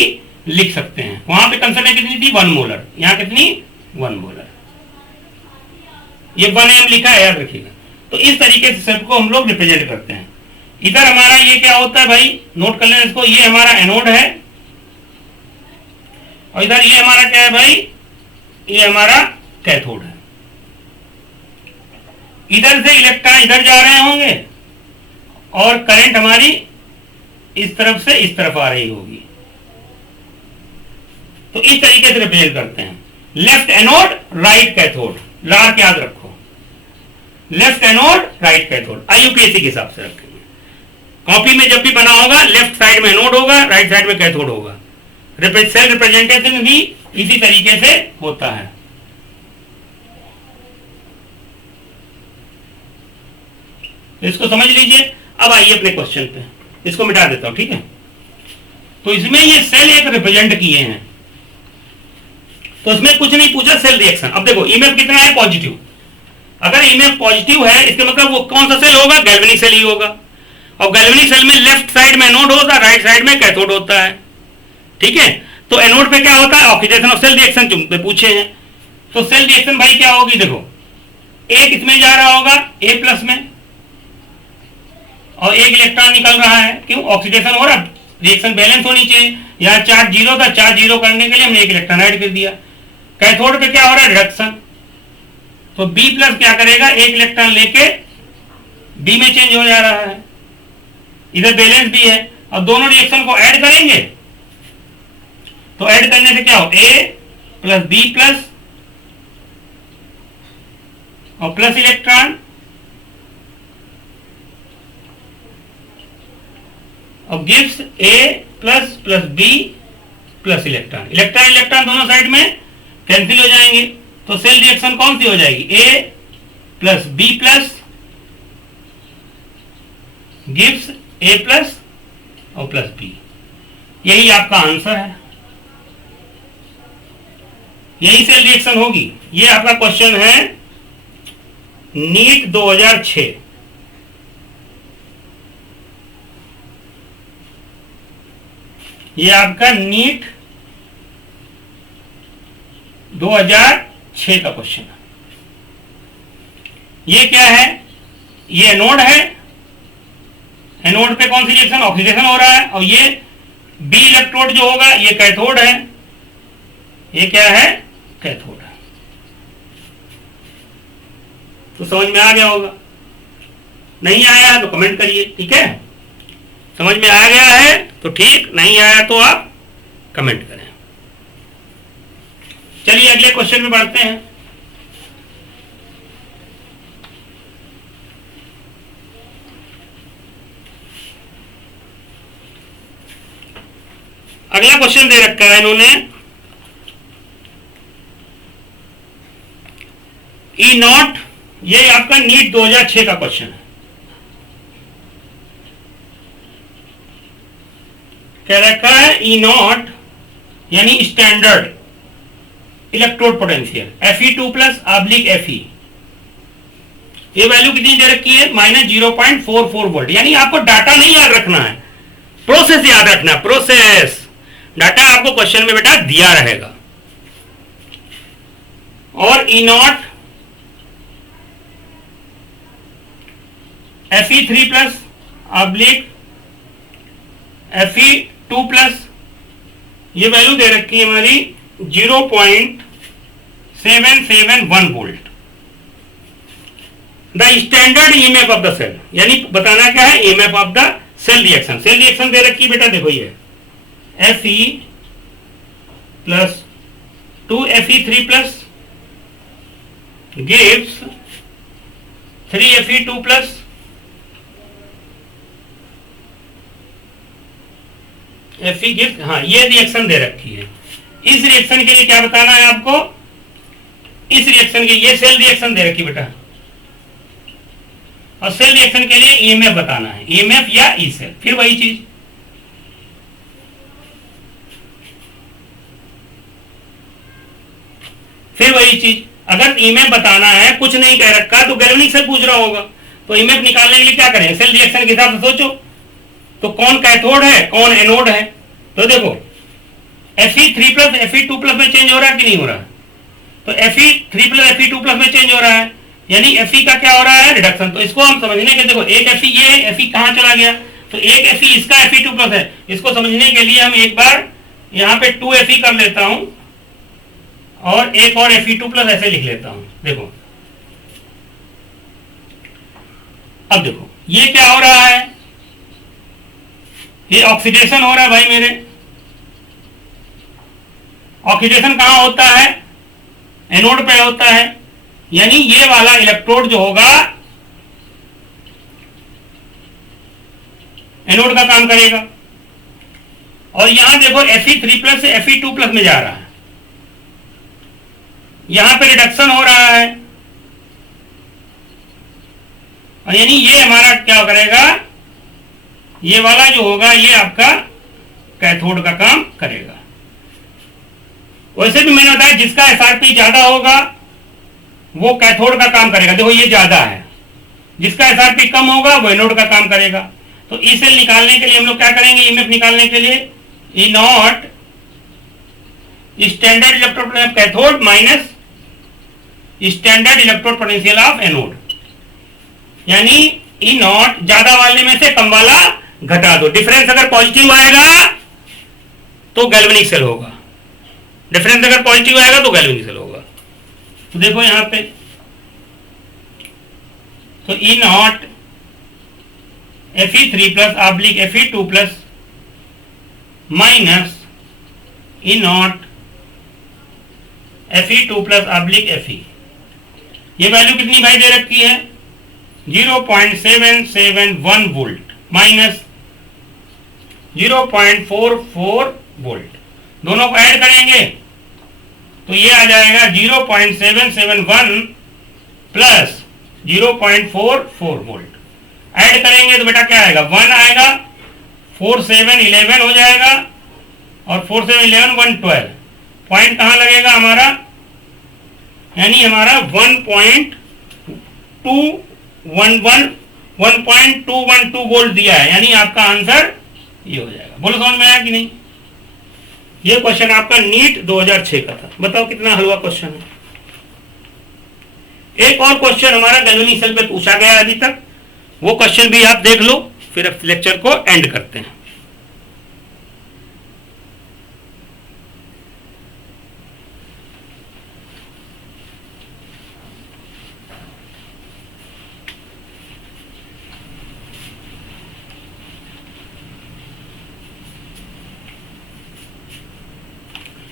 लिख सकते हैं। वहां पे कंसंट्रेशन कितनी थी, 1 मोलर, यहां कितनी 1 मोलर, ये 1m लिखा है, याद रखिएगा। तो इस तरीके से सबको हम लोग रिप्रेजेंट करते हैं। इधर हमारा ये क्या होता है भाई, नोट कर लेना इसको, ये हमारा एनोड है, और इधर ये हमारा क्या है भाई, ये हमारा कैथोड है। इधर से इलेक्ट्रॉन इधर जा रहे होंगे और करंट हमारी इस तरफ से इस तरफ आ रही होगी। तो इस तरीके से रिप्रेजेंट करते हैं, लेफ्ट एनोड राइट कैथोड, लार याद रखो, left anode right cathode, IUPAC के हिसाब से रखेंगे। कॉपी में जब भी बना होगा लेफ्ट साइड में एनोड होगा, राइट साइड में कैथोड होगा। सेल रिप्रेजेंटेशन भी इसी तरीके से होता है। इसको समझ लीजिए। अब आइए अपने क्वेश्चन पे, इसको मिटा देता हूं, ठीक है। तो इसमें ये सेल एक रिप्रेजेंट किए हैं, तो इसमें कुछ नहीं पूछा, सेल रिएक्शन। अब देखो ईएमएफ कितना है, पॉजिटिव। अगर ईएमएफ पॉजिटिव है इसका मतलब वो कौन सा सेल होगा, गैल्वेनिक सेल ही होगा। और गैल्वेनिक सेल में लेफ्ट साइड में एनोड होता है, राइट साइड में कैथोड होता है, ठीक है। तो एनोड पे क्या होता है, ऑक्सीडेशन और सेल रिएक्शन तुमसे पूछे हैं। तो सेल रिएक्शन भाई क्या होगी, देखो एक इसमें जा रहा होगा A+ में, और एक इलेक्ट्रॉन निकल रहा है, क्यों, ऑक्सीडेशन हो रहा है, रिएक्शन बैलेंस होनी चाहिए। यहाँ चार्ज 0 था, चार्ज 0 करने के लिए हमने एक इलेक्ट्रॉन ऐड कर दिया। कैथोड पे क्या हो रहा है, रिडक्शन। तो B+ क्या करेगा, एक इलेक्ट्रॉन लेके D में चेंज हो जा रहा है, इधर बैलेंस भी है, और दोनों रिएक्शन को ऐड करेंगे। तो ऐड करने से क्या हो, A + B+ और प्लस इलेक्ट्रॉन और gives A+ B+ electron. Electron electron दोनों साइड में कैंसिल हो जाएंगे। तो सेल रिएक्शन कौन सी हो जाएगी, A + B+ gives A plus और प्लस बी। यही आपका आंसर है, यही सेल रिएक्शन होगी। ये आपका क्वेश्चन है नीट 2006। ये आपका नीट 2006 का क्वेश्चन है। ये क्या है? ये एनोड है, एनोड पे कौन सी रिएक्शन? ऑक्सीडेशन हो रहा है। और ये बी इलेक्ट्रोड जो होगा ये कैथोड है। ये क्या है? कैथोड है। तो समझ में आ गया होगा। नहीं आया है तो कमेंट करिए, ठीक है। समझ में आ गया है तो ठीक, नहीं आया तो आप कमेंट करें। चलिए अगले क्वेश्चन में बढ़ते हैं। अगला क्वेश्चन दे रखा है इन्होंने, ई नॉट। ये आपका नीट 2006 का क्वेश्चन है। कह रखा है ई नॉट यानी standard electrode potential Fe2 plus oblique Fe। ये वैल्यू कितनी दे रखी है? -0.44 वोल्ट। यानी आपको डाटा नहीं याद रखना है, प्रोसेस याद रखना है। प्रोसेस डाटा आपको क्वेश्चन में बेटा दिया रहेगा। और E not Fe3 plus oblique Fe2 plus, ये वैल्यू दे रखी है हमारी 0.771 volt. The standard EMF of the cell, यानी बताना क्या है? EMF of the cell reaction. Cell reaction दे रखी है बेटा, देखो ये Fe plus 2Fe3 plus gives 3Fe2 plus Fe gives. हाँ, ये रिएक्शन दे रखी है। इस रिएक्शन के लिए क्या बताना है आपको? इस रिएक्शन के, ये सेल रिएक्शन दे रखी बेटा, और सेल रिएक्शन के लिए ईएमएफ बताना है, ईएमएफ या ई सेल। फिर वही चीज, अगर ईएमएफ बताना है, कुछ नहीं कह रखा तो गैल्वेनिक सेल पूछ रहा होगा, तो ईएमएफ निकालने के लिए क्या करें? सेल रिएक्शन के हिसाब से सोचो, तो कौन कैथोड है कौन एनोड है। तो देखो Fe3 प्लस Fe2 प्लस में चेंज हो रहा है कि नहीं हो रहा है? तो Fe3 प्लस Fe2 प्लस में चेंज हो रहा है, यानी Fe का क्या हो रहा है? रिडक्शन। तो इसको हम समझने के, देखो एक Fe ये है, Fe कहां चला गया? तो एक Fe इसका Fe2 प्लस है। इसको समझने के लिए हम एक बार यहाँ पे 2 Fe कर लेता हूं और एक और Fe2 प्लस ऐसे लिख लेता हूं। देखो अब देखो ये क्या हो रहा है? ये ऑक्सीडेशन हो रहा है भाई मेरे। ऑक्सीडेशन कहां होता है? एनोड पे होता है, यानी ये वाला इलेक्ट्रोड जो होगा एनोड का काम करेगा। और यहां देखो Fe3 प्लस से Fe2 प्लस में जा रहा है, यहां पे रिडक्शन हो रहा है, और यानी ये हमारा क्या करेगा? ये वाला जो होगा ये आपका कैथोड का काम करेगा। वैसे भी मैंने बताया जिसका एसआरपी ज्यादा होगा वो कैथोड का काम करेगा। देखो ये ज्यादा है, जिसका एसआरपी कम होगा वो एनोड का काम करेगा। तो ई सेल निकालने के लिए हम लोग क्या करेंगे? ईएमएफ निकालने के लिए E not standard electrode potential cathode minus standard electrode potential of anode, यानी ई नॉट ज्यादा वाले में से कम वाला घटा दो। डिफरेंस अगर पॉजिटिव आएगा तो गैल्वेनिक सेल होगा, डिफरेंस अगर पॉजिटिव आएगा तो गैल्वेनिक सेल होगा। तो देखो यहां पे, तो E not Fe3 plus oblique Fe2 plus minus E not Fe2 plus oblique Fe। ये वैल्यू कितनी भाई दे रखी है? 0.771 वोल्ट माइनस 0.44 वोल्ट। दोनों को ऐड करेंगे तो ये आ जाएगा 0.771 प्लस 0.44 वोल्ट। ऐड करेंगे तो बेटा क्या आएगा 1 आएगा, 4 7 11 हो जाएगा और 4 7 11 112। पॉइंट कहाँ लगेगा हमारा, यानी हमारा 1.212 वोल्ट दिया है, यानी आपका आंसर ये हो जाएगा। बोलो समझ में आया कि नहीं? ये क्वेश्चन आपका नीट 2006 का था। बताओ कितना हलवा क्वेश्चन है। एक और क्वेश्चन हमारा गैल्वेनिक सेल पे पूछा गया अभी तक, वो क्वेश्चन भी आप देख लो, फिर लेक्चर को एंड करते हैं।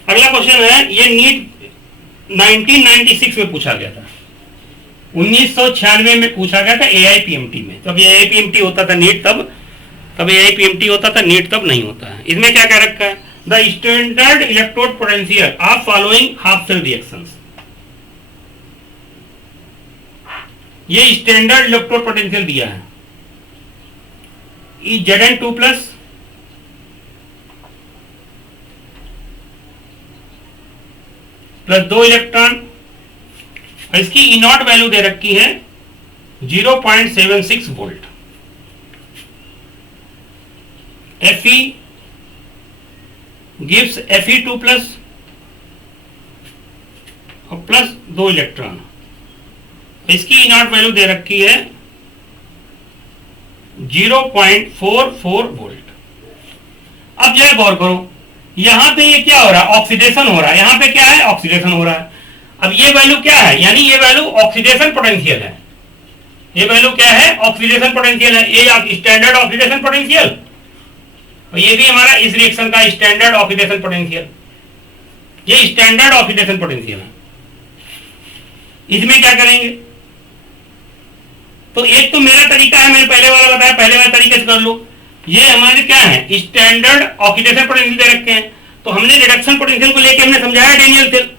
अगला क्वेश्चन है, ये नीट 1996 में पूछा गया था, 1996 में पूछा गया था AIPMT में। तब AIPMT होता था नीट, तब AIPMT होता था नीट, तब नहीं होता है। इसमें क्या कह रखा है, the standard electrode potential of following half cell reactions. ये स्टैंडर्ड इलेक्ट्रोड पोटेंशियल दिया है, Zn2 प्लस प्लस 2 इलेक्ट्रॉन, इसकी E0 वैल्यू दे रखी है 0.76 volt. Fe gives Fe2 plus और प्लस 2 इलेक्ट्रॉन, इसकी E0 वैल्यू दे रखी है 0.44 वोल्ट। अब जो है गौर करो, यहां पे ये क्या हो रहा है, ऑक्सीडेशन हो रहा है। यहां पे क्या है, ऑक्सीडेशन हो रहा है। अब ये वैल्यू क्या है, यानी ये वैल्यू ऑक्सीडेशन पोटेंशियल है। ये वैल्यू क्या है, ऑक्सीडेशन पोटेंशियल है। ये स्टैंडर्ड ऑक्सीडेशन पोटेंशियल, और ये भी हमारा इस रिएक्शन का स्टैंडर्ड ऑक्सीडेशन पोटेंशियल। ये स्टैंडर्ड ऑक्सीडेशन पोटेंशियल है। इसमें क्या करेंगे, तो एक तो मेरा तरीका है, मैंने पहले वाला बताया, पहले वाले तरीके से कर लो। ये हमारे क्या है, स्टैंडर्ड ऑक्सीडेशन पोटेंशियल दे रखे हैं, तो हमने रिडक्शन पोटेंशियल को लेके हमने समझाया डेनियल सेल,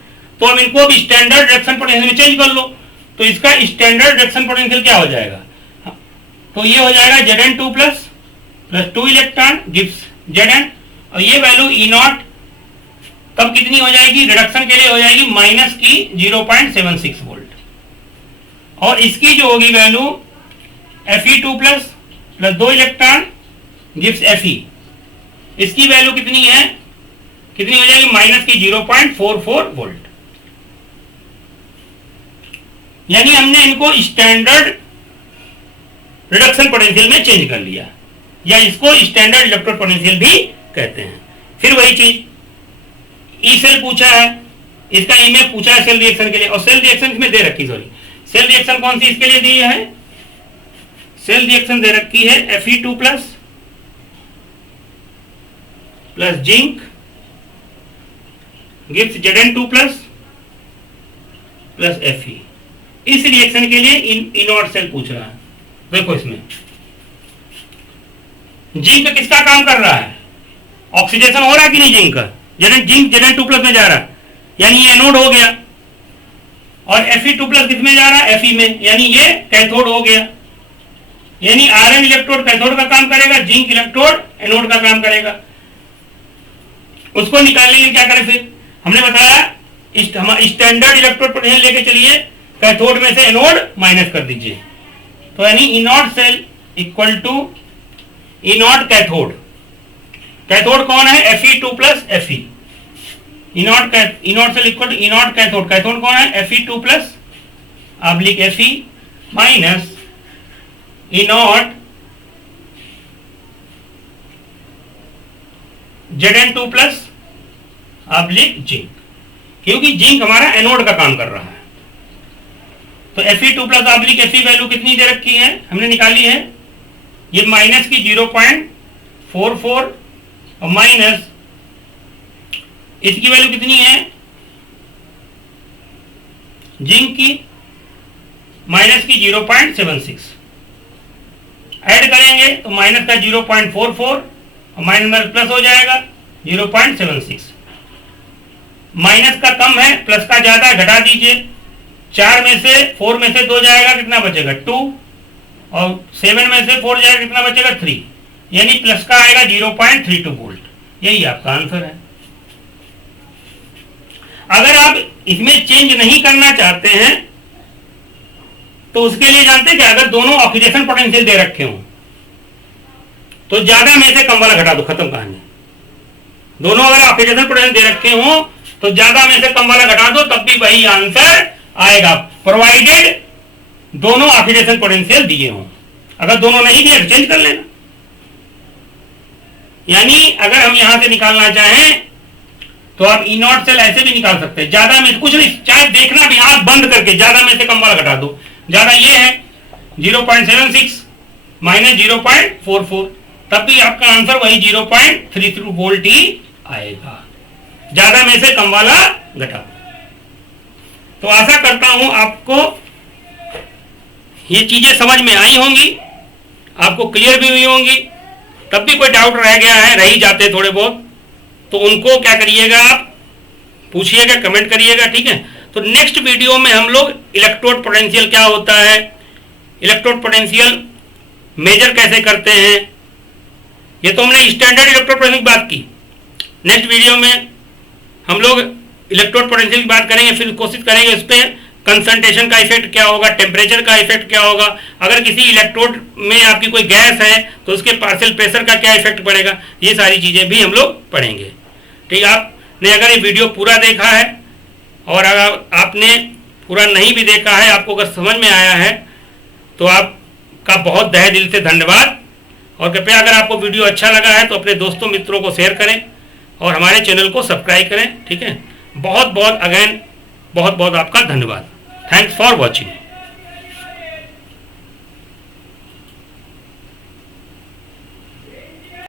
तो हम इनको भी स्टैंडर्ड रिडक्शन पोटेंशियल में चेंज कर लो। तो इसका स्टैंडर्ड रिडक्शन पोटेंशियल क्या हो जाएगा, तो ये हो जाएगा Zn2 plus 2 electron gives Zn, और ये वैल्यू E0 तब कितनी हो जाएगी, रिडक्शन के लिए हो जाएगी माइनस की 0.76 वोल्ट, और इसकी जो होगी value Fe2 plus 2 electron gives Fe, इसकी वैल्यू कितनी है, कितनी हो जाएगी, माइनस की 0.44 वोल्ट। यानी हमने इनको स्टैंडर्ड रिडक्शन पोटेंशियल में चेंज कर लिया, या इसको स्टैंडर्ड इलेक्ट्रोड पोटेंशियल भी कहते हैं। फिर वही चीज ई सेल पूछा है, इसका ई में पूछा है सेल रिएक्शन के लिए, और सेल रिएक्शन में दे रखी, सॉरी सेल रिएक्शन कौन सी इसके लिए दी है, सेल रिएक्शन दे रखी है Fe2 plus zinc gives Zn2 plus Fe। इस रिएक्शन के लिए E0 सेल पूछ रहा है। देखो इसमें जिंक किसका काम कर रहा है, ऑक्सीडेशन हो रहा है कि नहीं जिंक का, जिंक Zn2 प्लस में जा रहा है, यानी ये एनोड हो गया, और Fe2 प्लस किस में जा रहा है, Fe में, यानी ये कैथोड हो गया। यानी आयरन इलेक्ट्रोड कैथोड का काम करेगा, जिंक इलेक्ट्रोड एनोड का काम करेगा। उसको निकालने के लिए क्या करें, फिर हमने बताया स्टैंडर्ड इलेक्ट्रोड पोटेंशियल लेके चलिए, कैथोड में से एनोड माइनस कर दीजिए, तो यानी E0 cell equal to E0 cathode. Cathode कौन है, Fe2 plus Fe। E0 cell equal to E0 cathode, cathode कौन है, Fe2 plus Fe minus E0 Zn2 plus zinc, क्योंकि जिंक हमारा एनोड का काम कर रहा है। तो Fe2 प्लस Fe वैल्यू कितनी दे रखी है, हमने निकाली है, ये माइनस की 0.44 और माइनस इसकी वैल्यू कितनी है, जिंक की माइनस की 0.76, ऐड करेंगे तो माइनस का 0.44 और माइनस प्लस हो जाएगा 0.76। माइनस का कम है, प्लस का ज्यादा है, घटा दीजिए। 4 में से 4 में से 2 जाएगा, कितना बचेगा 2, और 7 में से 4 जाएगा कितना बचेगा 3, यानी प्लस का आएगा 0.32 वोल्ट। यही आपका आंसर है। अगर आप इसमें चेंज नहीं करना चाहते हैं तो उसके लिए जानते हैं कि अगर दोनों ऑक्सीडेशन पोटेंशियल दे रखे हों तो ज्यादा में से कम वाला घटा दो, खत्म कहानी। दोनों अगर ऑक्सीडेशन पोटेंशियल दे रखे हों तो ज्यादा में से कम वाला घटा दो, तब भी वही आंसर आएगा, प्रोवाइडेड दोनों ऑक्सीडेशन पोटेंशियल दिए हों। अगर दोनों नहीं दिए तो चेंज कर लेना। यानी अगर हम यहां से निकालना चाहें तो आप ई नॉट सेल ऐसे भी निकाल सकते हैं, ज्यादा में कुछ नहीं, चाहे देखना भी आंख बंद करके ज्यादा में से कम वाला घटा दो। ज्यादा ये है 0.76 माइनस 0.44, तब भी आपका आंसर वही 0.32 वोल्ट ही आएगा, ज्यादा में से कम वाला घटा। तो आशा करता हूं आपको ये चीजें समझ में आई होंगी, आपको क्लियर भी हुई होंगी। तब भी कोई डाउट रह गया है, रह ही जाते थोड़े बहुत, तो उनको क्या करिएगा, आप पूछिएगा, कमेंट करिएगा, ठीक है। तो नेक्स्ट वीडियो में हम लोग इलेक्ट्रोड पोटेंशियल क्या होता है, इलेक्ट्रोड पोटेंशियल मेजर कैसे करते हैं, ये तो हमने स्टैंडर्ड इलेक्ट्रोड पोटेंशियल की बात की। नेक्स्ट वीडियो में हम लोग इलेक्ट्रोड पोटेंशियल की बात करेंगे, फिर कोशिश करेंगे उस पर कंसंट्रेशन का इफेक्ट क्या होगा, टेम्परेचर का इफेक्ट क्या होगा, अगर किसी इलेक्ट्रोड में आपकी कोई गैस है तो उसके पार्शियल प्रेशर का क्या इफेक्ट पड़ेगा, ये सारी चीज़ें भी हम लोग पढ़ेंगे, ठीक है। आपने अगर ये वीडियो पूरा देखा है और अगर आपने पूरा नहीं भी देखा है, आपको अगर समझ में आया है तो आपका बहुत तहे दिल से धन्यवाद। और कृपया अगर आपको वीडियो अच्छा लगा है तो अपने दोस्तों मित्रों को शेयर करें और हमारे चैनल को सब्सक्राइब करें, ठीक है। बहुत बहुत अगेन बहुत बहुत आपका धन्यवाद। Thanks for watching.